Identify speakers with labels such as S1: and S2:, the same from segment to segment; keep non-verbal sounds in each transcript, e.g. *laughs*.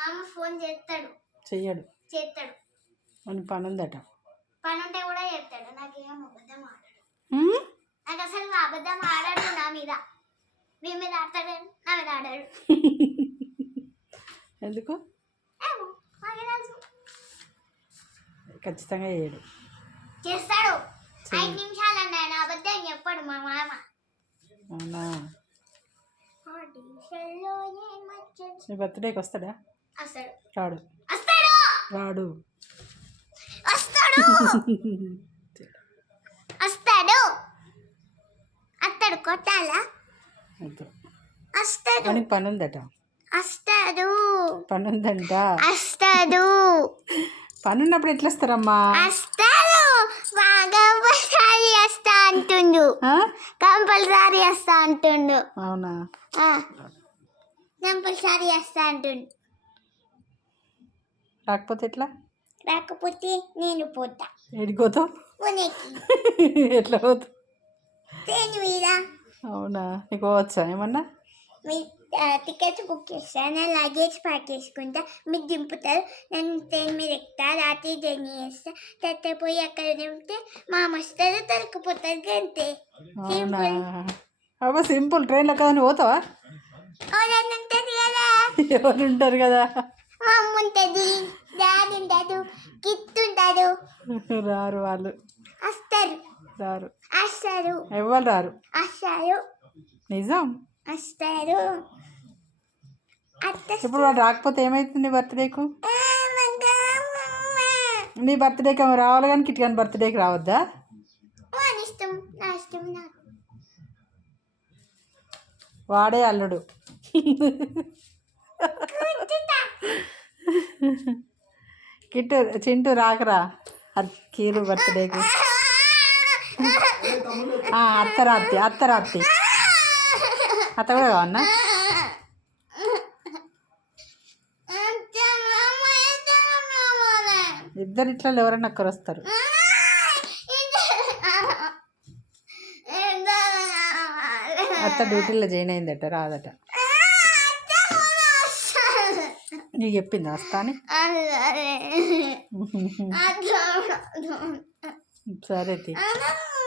S1: మామ ఫోన్ చేస్తాడు.
S2: చెయ్యడు.
S1: చేస్తాడు.
S2: అని పని ఉందట
S1: పని ఉంటే కూడా చేస్తాడు. నాకేం అబద్ధం ఆడాడు? నాకు అసలు అబద్ధం ఆడాడు నా మీద. మీ మీద ఆడతాడు నా మీద ఆడాడు. *laughs*
S2: ఎందుకు? ఖచ్చితంగా చేయడు.
S1: చేస్తాడు.
S2: నీ బర్త్డేకి వస్తాడా? రాడు. రాడు.
S1: వస్తాడు! వస్తాడు! అత్తడు కొట్టాలా. వస్తాడు.
S2: వానికి పని ఉందట
S1: వస్తాడు.
S2: పని ఉందంట
S1: వస్తాడు.
S2: పని ఉన్నప్పుడు ఎట్లా వస్తారమ్మా
S1: వస్తాడు కంపల్సరీ వస్తా అంటుండు? కంపల్సరీ వస్తా అంటుండు.
S2: అవునా?
S1: కంపల్సరీ వస్తా అంటుండు.
S2: రాకపోతే ఎట్లా?
S1: రాకపోతే నేను పోతా.
S2: ఎడిపోతావు
S1: పుణేకి. *laughs*
S2: ఎట్లా పోతావు?
S1: ట్రైన్ మీద.
S2: అవునా? నీకు పోవచ్చా ఏమన్నా?
S1: మీ టికెట్స్ బుక్ చేస్తాను నా లగేజ్ ప్యాక్ చేసుకుంటా మీరు దింపుతారు. నేను ట్రైన్ మీద ఎక్కుతా. రాత్రి జర్నీ చేస్తా తర్వాత పోయి అక్కడ దింపితే మా వస్తారు తొలగిపోతారు అంతే.
S2: అవునా? సింపుల్ ట్రైన్లో కదా నువ్వు పోతావా? ఎవరు ఉంటారు కదా?
S1: ఉంటుంది డాడీ ఉంటాడు కిట్ ఉంటాడు
S2: రారు వాళ్ళు.
S1: వస్తారు
S2: రారు.
S1: వస్తారు
S2: ఎవరు రారు?
S1: వస్తారు
S2: నిజం?
S1: వస్తారు
S2: ఇప్పుడు వాడు రాకపోతే ఏమవుతుంది నీ బర్త్డేకు నీ బర్త్డేకి ఏమో రావాలి కానీ కిట్కాన్ బర్త్డేకి రావద్దా? వాడే అల్లుడు. *laughs* కిట్టు చింటూ రాకరా. కీరు బర్త్డేకి. అత్తరాత్తి అత్తరాత్తి అత్త అత్త కూడా కావన్నా? ఇద్దరు ఇట్లా ఎవరన్నా ఒక్కరు వస్తారు. అత్త డ్యూటీలో జాయిన్ అయిందట రాదట. నీకు చెప్పింది వస్తాని సరే తి.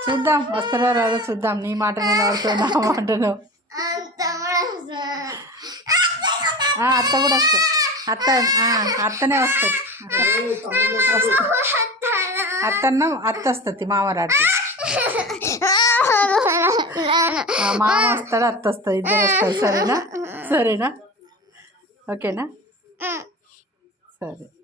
S2: చూద్దాం వస్తారా రాదో చూద్దాం. నీ మాట నిలబడుతుంది నా మాటను అత్త కూడా వస్తుంది. అత్త అత్తనే వస్తుంది. అత్తన్న అత్త వస్తుంది మామరాడికి. మామ వస్తాడు అత్త వస్తుంది ఇద్దరు వస్తారు. సరేనా? సరేనా? ఓకేనా? సరే